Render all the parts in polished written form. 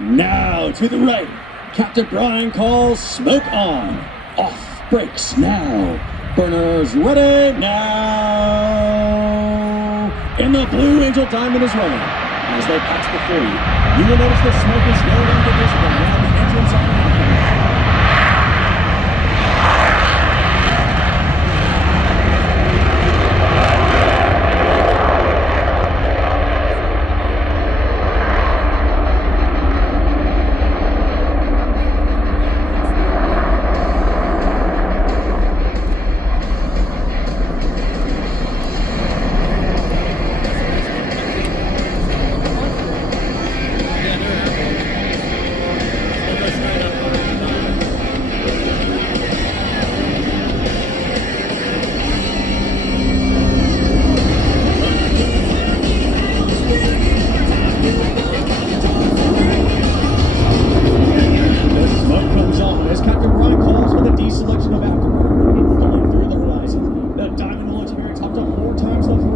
Now to the right, Captain Brian calls smoke on. Off brakes now. Burners ready now. And the Blue Angel Diamond is running. As they pass before you, you will notice the smoke is no longer visible around the entrance on the mountain.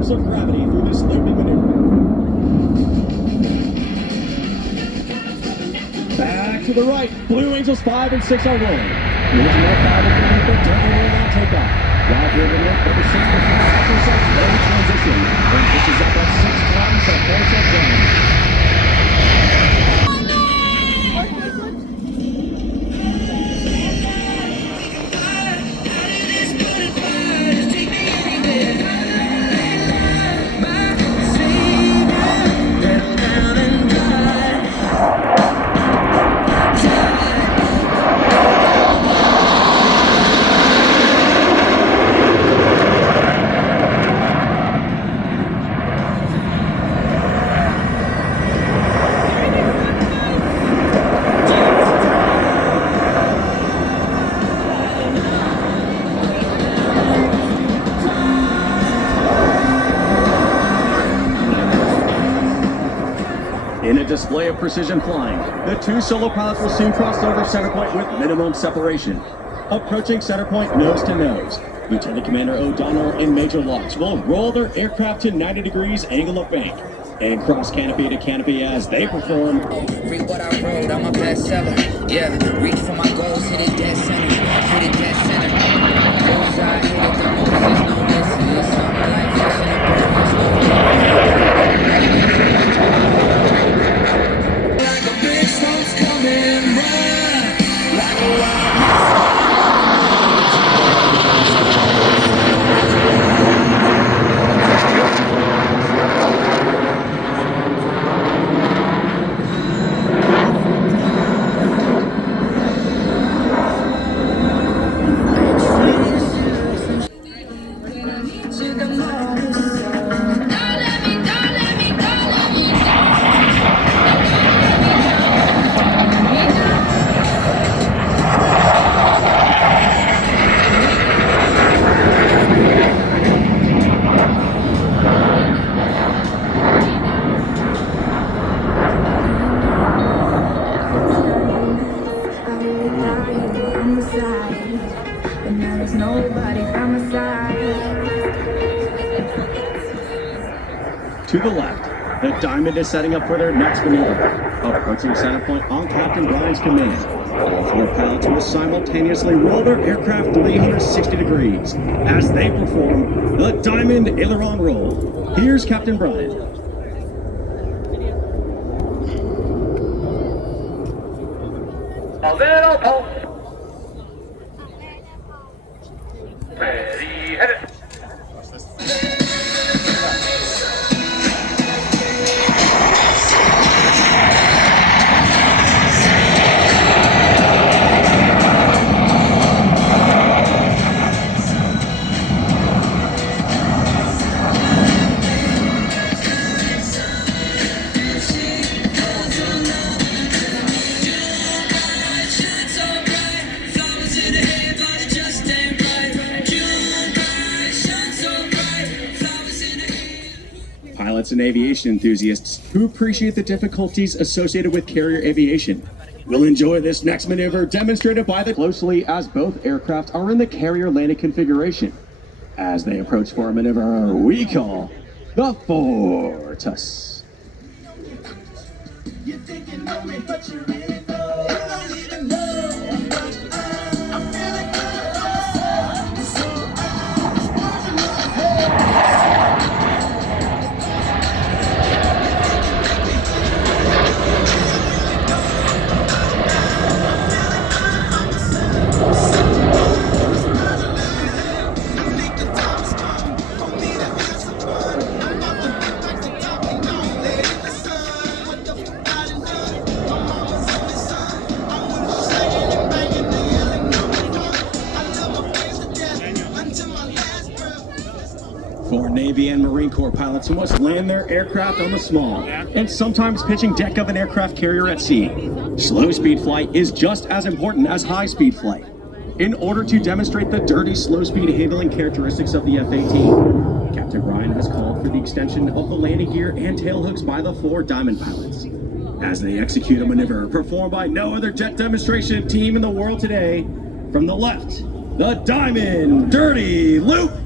Of gravity through this looping maneuver. Back to the right. Blue Angels 5 and 6 are rolling. Moving up 5 and 3, but don't roll on takeoff. While here to look over 6 before exercise low transition. And pitches up at 6 times the force of ground. In a display of precision flying, the two solo pilots will soon cross over center point with minimum separation. Approaching center point nose to nose, Lieutenant Commander O'Donnell and Major Locks will roll their aircraft to 90 degrees angle of bank and cross canopy to canopy as they perform. Read what I wrote, I'm a bestseller. Yeah, reach for my goals, hit it dead center. Hit it dead center. Bullseye, hit it the most, there's no missing. It's something like this in a bird, there's no like a big storm's coming, run. Like a wild To the left, the Diamond is setting up for their next maneuver. Approaching center point on Captain Brian's command. All four pilots will simultaneously roll their aircraft 360 degrees as they perform the Diamond aileron roll. Here's Captain Brian. A little pulse. Ready, hit it. Pilots and aviation enthusiasts who appreciate the difficulties associated with carrier aviation will enjoy this next maneuver demonstrated by the closely as both aircraft are in the carrier landing configuration. As they approach for a maneuver we call the Fortus. know me, but you really know. You don't even know. But I'm feeling good. So I'm moving ahead. For Navy and Marine Corps pilots who must land their aircraft on the small and sometimes pitching deck of an aircraft carrier at sea, slow speed flight is just as important as high speed flight. In order to demonstrate the dirty slow speed handling characteristics of the F-18, Captain Ryan has called for the extension of the landing gear and tailhooks by the 4 Diamond pilots. As they execute a maneuver performed by no other jet demonstration team in the world today, from the left, the Diamond Dirty Loop.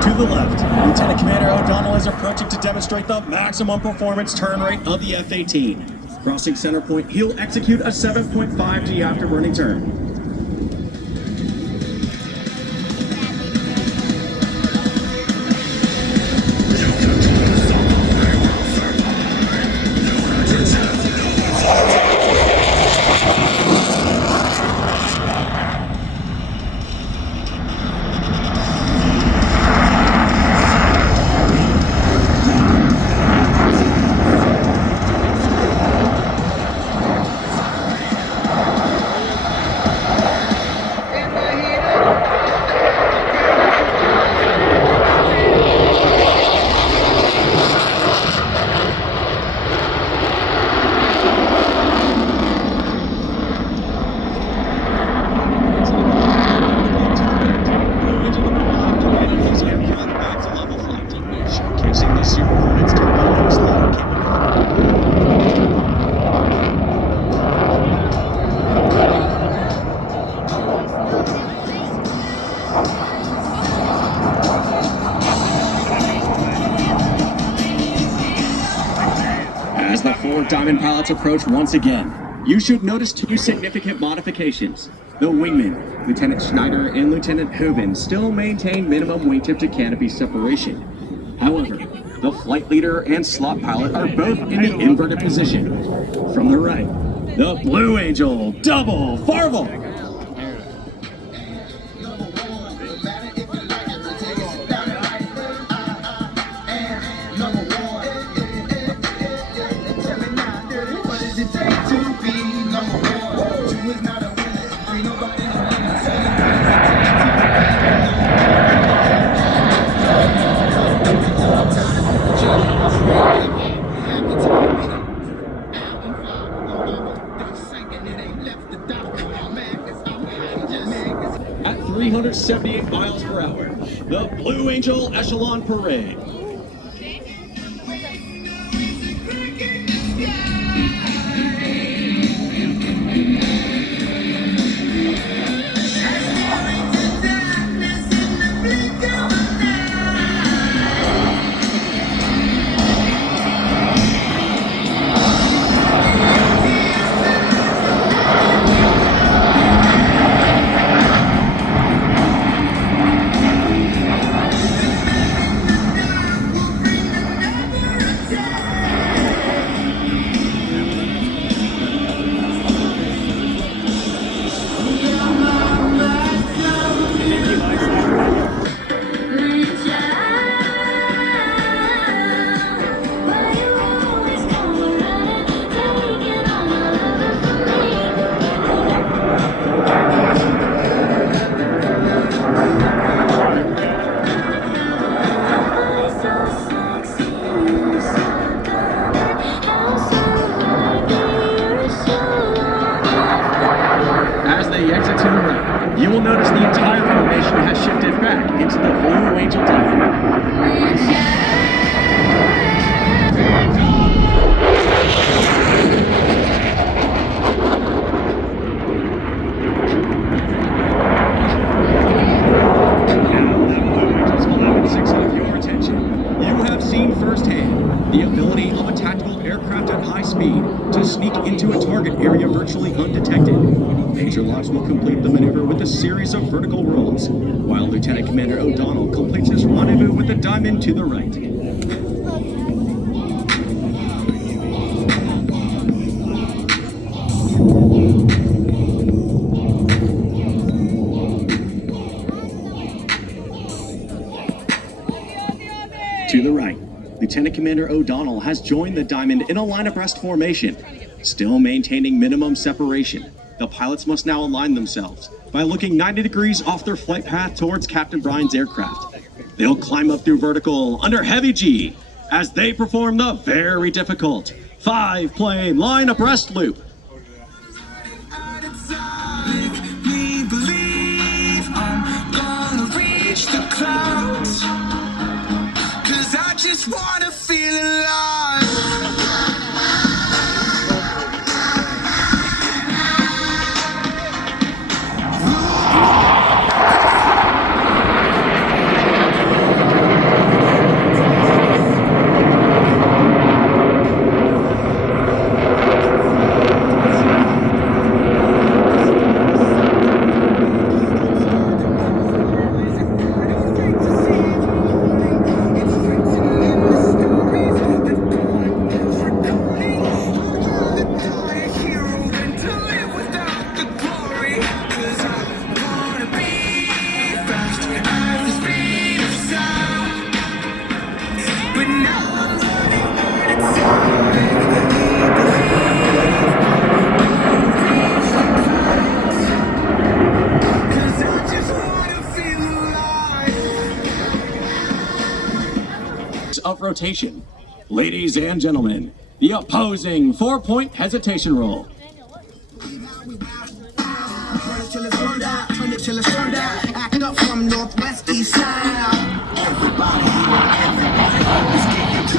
To the left, Lieutenant Commander O'Donnell is approaching to demonstrate the maximum performance turn rate of the F-18. Crossing center point, he'll execute a 7.5 G afterburning turn. As the 4 Diamond pilots approach once again, you should notice 2 significant modifications. The wingmen, Lieutenant Schneider and Lieutenant Hoban, still maintain minimum wingtip to canopy separation. However, the flight leader and slot pilot are both in the inverted position. From the right, the Blue Angel double Farvel. At 378 miles per hour, the Blue Angel Echelon Parade. shifted back into the Blue Angel dive. The ability of a tactical aircraft at high speed to sneak into a target area virtually undetected. Major Locks will complete the maneuver with a series of vertical rolls, while Lieutenant Commander O'Donnell completes his rendezvous with the diamond to the right. To the right, Lieutenant Commander O'Donnell has joined the diamond in a line abreast formation, still maintaining minimum separation. The pilots must now align themselves by looking 90 degrees off their flight path towards Captain Brian's aircraft. They'll climb up through vertical under heavy G as they perform the very difficult 5-plane line abreast loop. Believe I'm gonna reach the clouds, 'cause I just wanna feel alive. Of rotation. Ladies and gentlemen, the opposing 4-point hesitation roll. Till it's burned out, turn it till it's turned out. Act up from northwest east side. Everybody, let's get into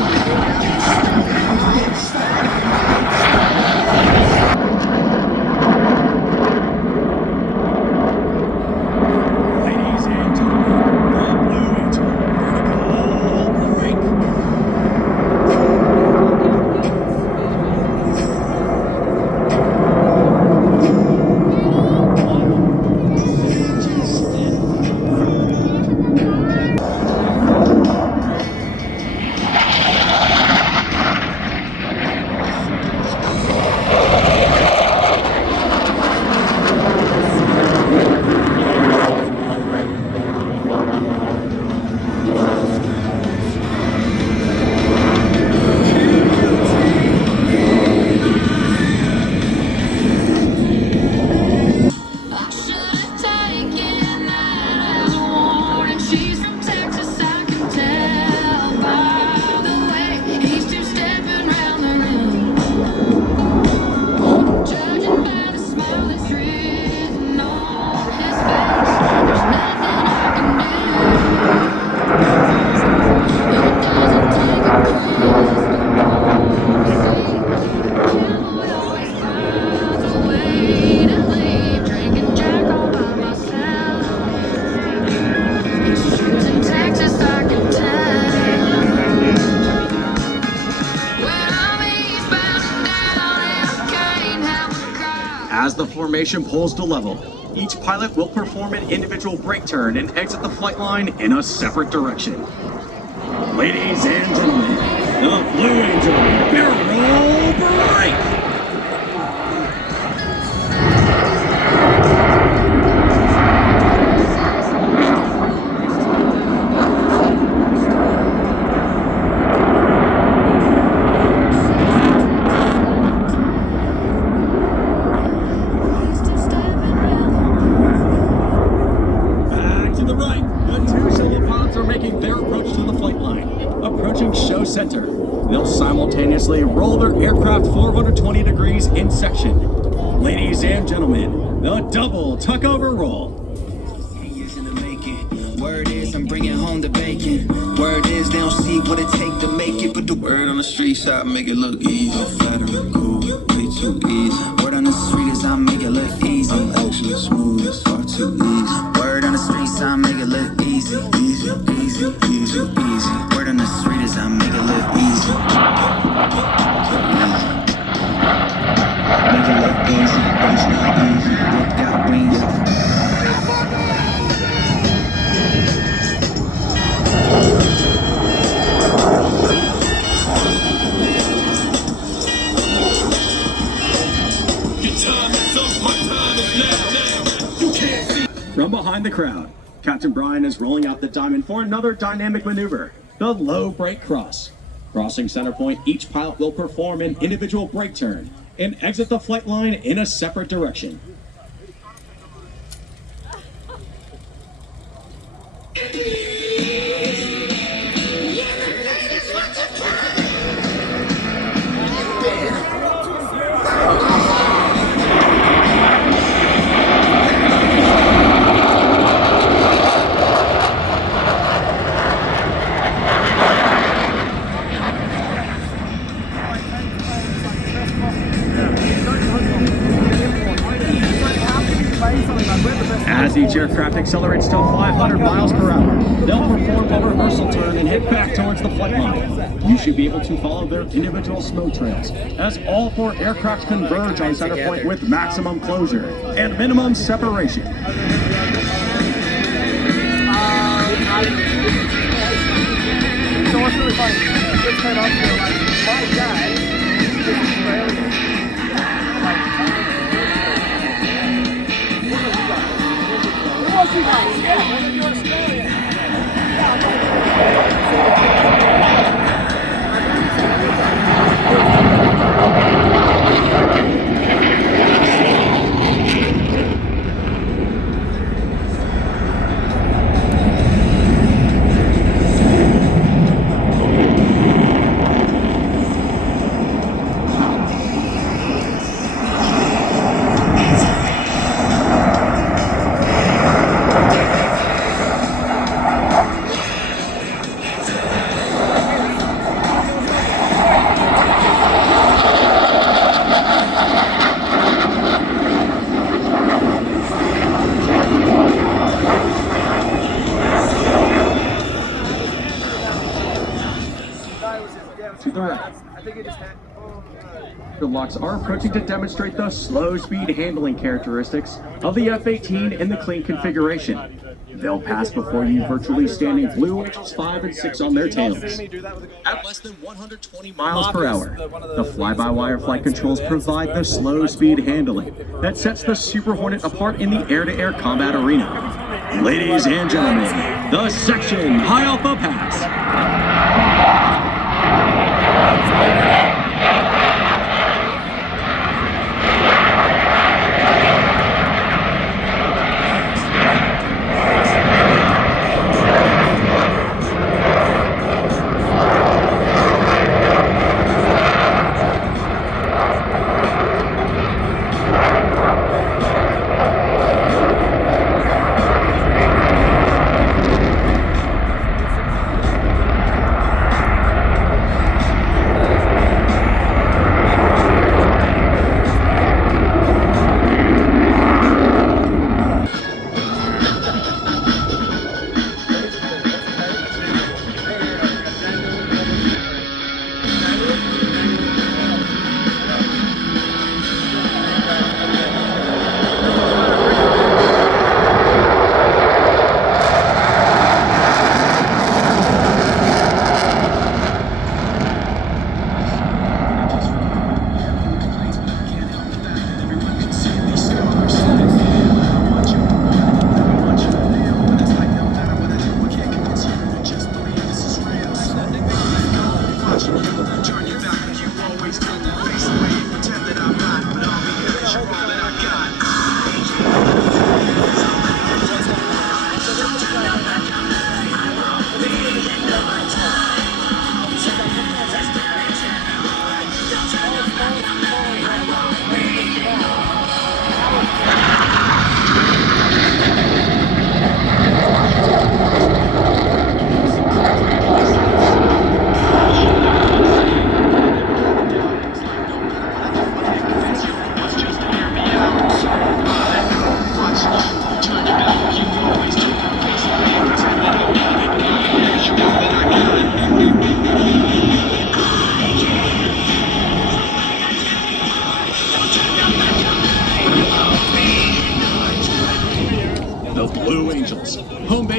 Ladies and gentlemen, the Blue Angel vertical break. As the formation pulls to level, each pilot will perform an individual brake turn and exit the flight line in a separate direction. Ladies and gentlemen, the Blue Angel barrel break! Center. They'll simultaneously roll their aircraft 420 degrees in section. Ladies and gentlemen, the double tuck over roll. years in the making. I'm bringing home the bacon. Word is they don't see what it take to make it, but the word on the streets I make it look easy. I'm flattering, cool, way too easy. Word on the street is I make it look easy. I'm actually smooth, it's far too easy. Word on the streets I make it look easy, easy, easy, easy, easy. Word on the street is I make it look easy. Make it look easy, but it's not easy. It got wings. From behind the crowd, Captain Brian is rolling out the diamond for another dynamic maneuver, the low brake cross. Crossing center point, each pilot will perform an individual brake turn and exit the flight line in a separate direction. As each aircraft accelerates to 500 miles per hour, they'll perform a reversal turn and head back towards the flight line. You should be able to follow their individual snow trails, as all 4 aircraft converge on center point with maximum closure and minimum separation. So what's really funny, it's kind of up there, like, my dad is Australian. Who was you guys? Yeah, when you're Australian. To the right. The locks are approaching to demonstrate the slow speed handling characteristics of the F-18 in the clean configuration. They'll pass before you virtually standing Blue Angels 5 and 6 on their tails. At less than 120 miles per hour, the fly-by-wire flight controls provide the slow speed handling that sets the Super Hornet apart in the air-to-air combat arena. Ladies and gentlemen, the section High Alpha Pass.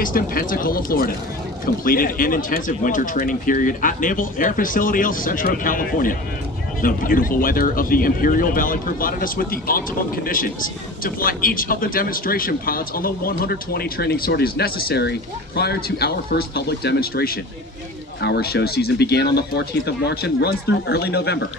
based in Pensacola, Florida. Completed an intensive winter training period at Naval Air Facility El Centro, California. The beautiful weather of the Imperial Valley provided us with the optimum conditions to fly each of the demonstration pilots on the 120 training sorties necessary prior to our first public demonstration. Our show season began on the 14th of March and runs through early November.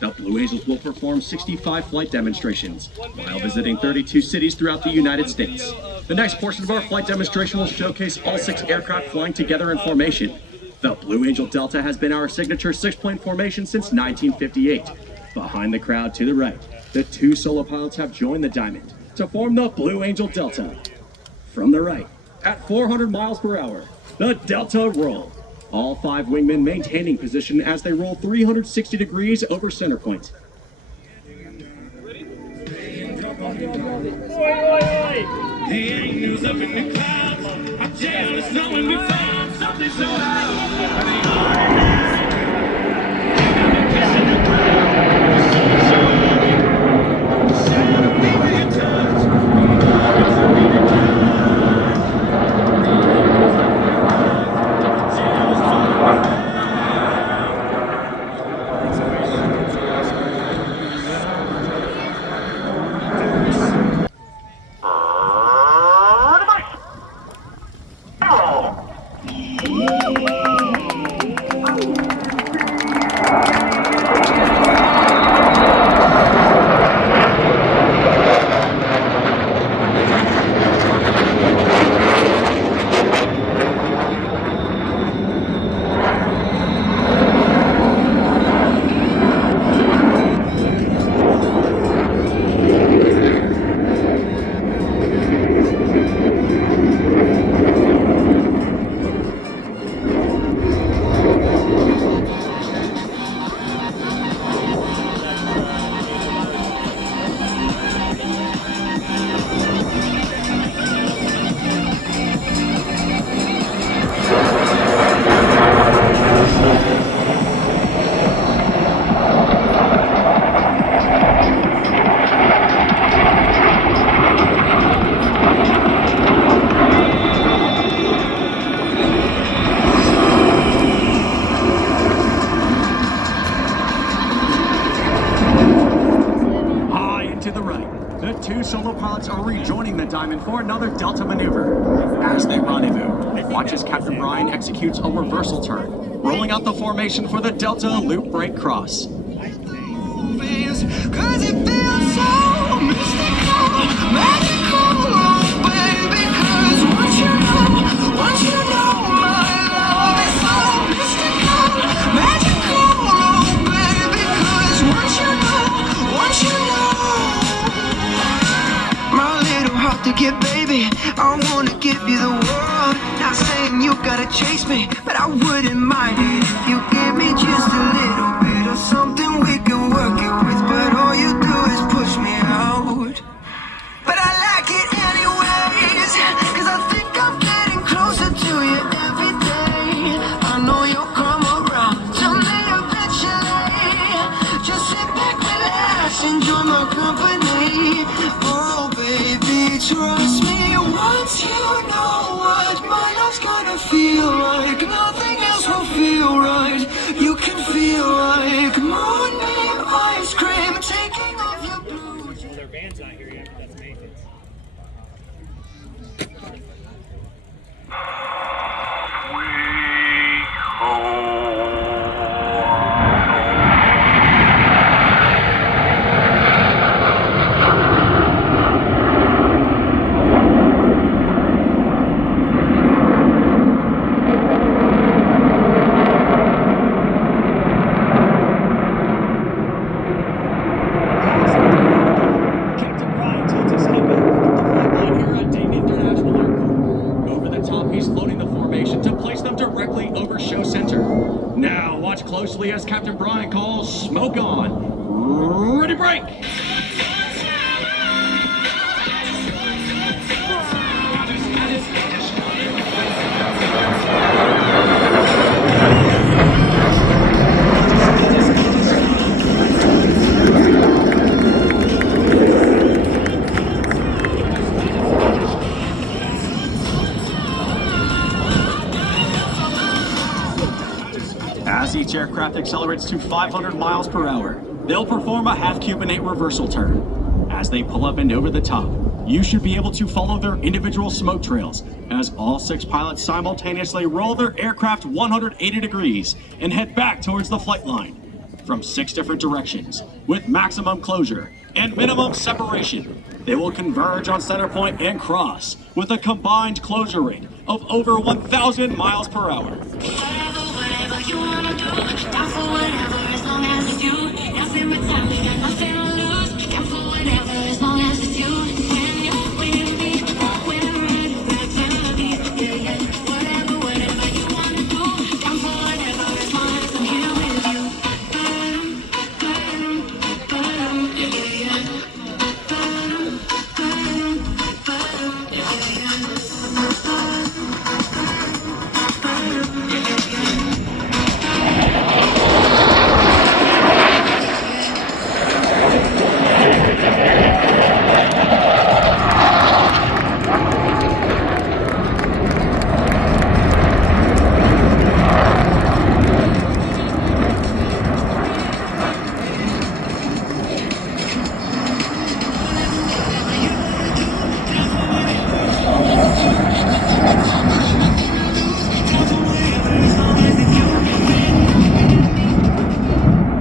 The Blue Angels will perform 65 flight demonstrations while visiting 32 cities throughout the United States. The next portion of our flight demonstration will showcase all 6 aircraft flying together in formation. The Blue Angel Delta has been our signature 6-plane formation since 1958. Behind the crowd to the right, the 2 solo pilots have joined the Diamond to form the Blue Angel Delta. From the right, at 400 miles per hour, the Delta Roll. All 5 wingmen maintaining position as they roll 360 degrees over center point. Ain't news up in the clouds. I'm jealous knowing we found something so The 2 solo pilots are rejoining the Diamond for another Delta maneuver. As they rendezvous, watch as Captain Brian executes a reversal turn, rolling out the formation for the Delta loop break cross. Cause it feels so mystical, magical, oh baby. Cause once you know my love is so mystical, magical, oh baby. Cause once you know my little heart to give, baby. I wanna give you the world. Not saying you gotta chase me, but I wouldn't mind it if you give me just a little bit of something we can work it with. But all you do is push me out. But I like it anyways, cause I think I'm getting closer to you every day. I know you'll come around to me eventually. Just sit back, relax, enjoy my company. Oh baby, trust me, once you know what my love's gonna feel like, nothing else will feel right. You can feel like moonbeam ice cream taking off your blue. Their band's not here yet, but that's maintenance. Captain Brian tilts his head back from the flight line here at Dayton International Airport. Over the top, he's floating the formation to place them directly over show center. Now, watch closely as Captain Brian calls smoke on. Ready, break! aircraft accelerates to 500 miles per hour, they'll perform a half-cubanate reversal turn. As they pull up and over the top, you should be able to follow their individual smoke trails as all 6 pilots simultaneously roll their aircraft 180 degrees and head back towards the flight line from 6 different directions with maximum closure and minimum separation. They will converge on center point and cross with a combined closure rate of over 1,000 miles per hour. Whatever you wanna do, down for whatever as long as it's you. Nothing but time, we got nothing to lose. Down for whatever as long as it's you. When you're with me, when I'm ready, that's gonna be yeah, yeah. Whatever you wanna do, down for whatever as long as I'm here with you.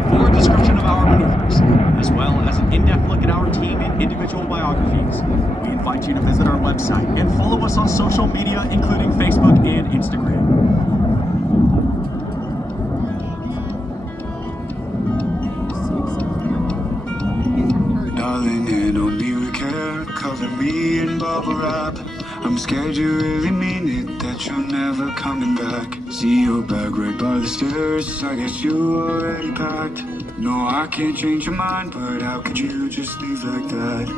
For a description of our maneuvers, as well as an in-depth look at our team and individual biographies, we invite you to visit our website and follow us on social media, including Facebook and Instagram. Darling, handle me with care, cover me in bubble wrap. I'm scared you really mean it, that you're never coming back. See your bag right by the stairs, I guess you already packed. No, I can't change your mind, but how could you just leave like that?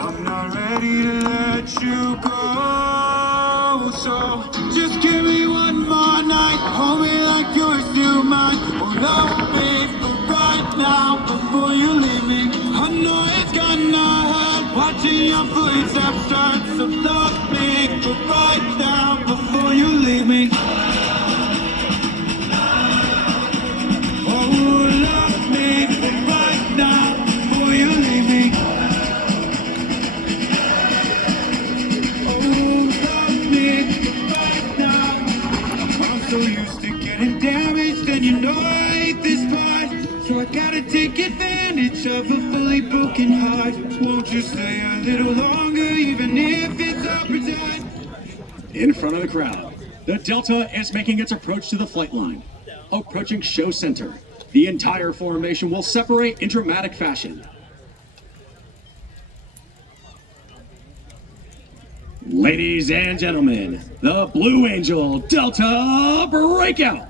I'm not ready to let you go. So just give me one more night, hold me like you're still mine. Oh, love me for right now before you leave me. I know it's gonna hurt, watching your footsteps turn. So love me for right now before you leave me. Oh, love me for right now before you leave me. Oh, love me for right now. I'm so used to getting damaged, and you know I hate this part. So I gotta take advantage of a fully broken heart. Won't you stay a little longer, even if it's up or down? In front of the crowd, the Delta is making its approach to the flight line. Approaching show center, the entire formation will separate in dramatic fashion. Ladies and gentlemen, the Blue Angel Delta Breakout.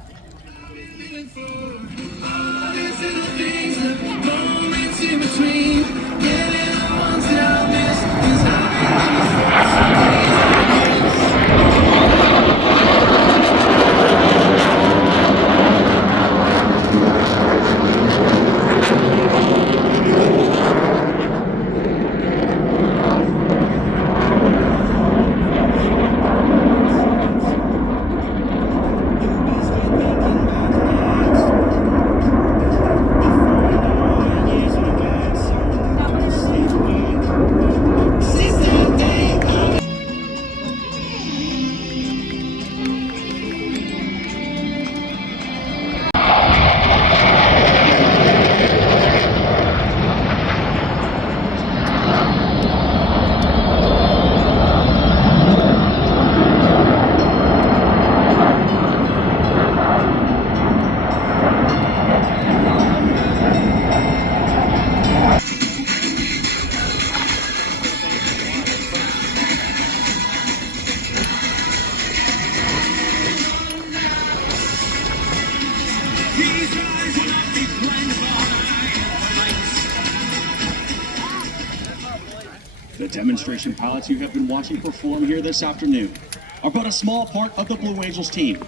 The demonstration pilots you have been watching perform here this afternoon are but a small part of the Blue Angels team.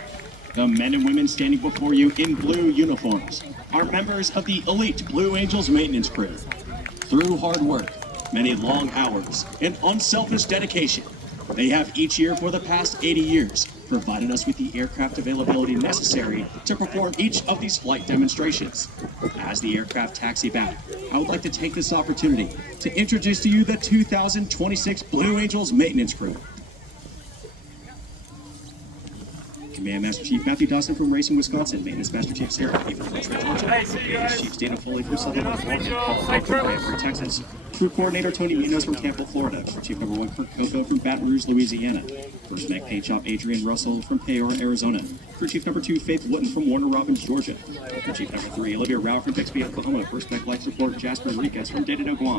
The men and women standing before you in blue uniforms are members of the elite Blue Angels maintenance crew. Through hard work, many long hours, and unselfish dedication, they have each year for the past 80 years providing us with the aircraft availability necessary to perform each of these flight demonstrations. As the aircraft taxi back, I would like to take this opportunity to introduce to you the 2026 Blue Angels maintenance crew. Command Master Chief Matthew Dawson from Racing, Wisconsin. Maintenance Master Chief Sarah Lee from Detroit, Georgia. Maintenance Chief Dana Foley from Sutherland, Florida. Paul Clark from Brantford, Texas. Crew Coordinator Tony Munoz from Campbell, Florida. Crew Chief Number 1 Kirk Coco from Baton Rouge, Louisiana. First Mech Paint Shop Adrian Russell from Peoria, Arizona. Crew Chief Number 2 Faith Wooten from Warner Robins, Georgia. Crew Chief Number 3 Olivia Rao from Bixby, Oklahoma. First Mech Life Support Jasper Enriquez from Dayton, Guam.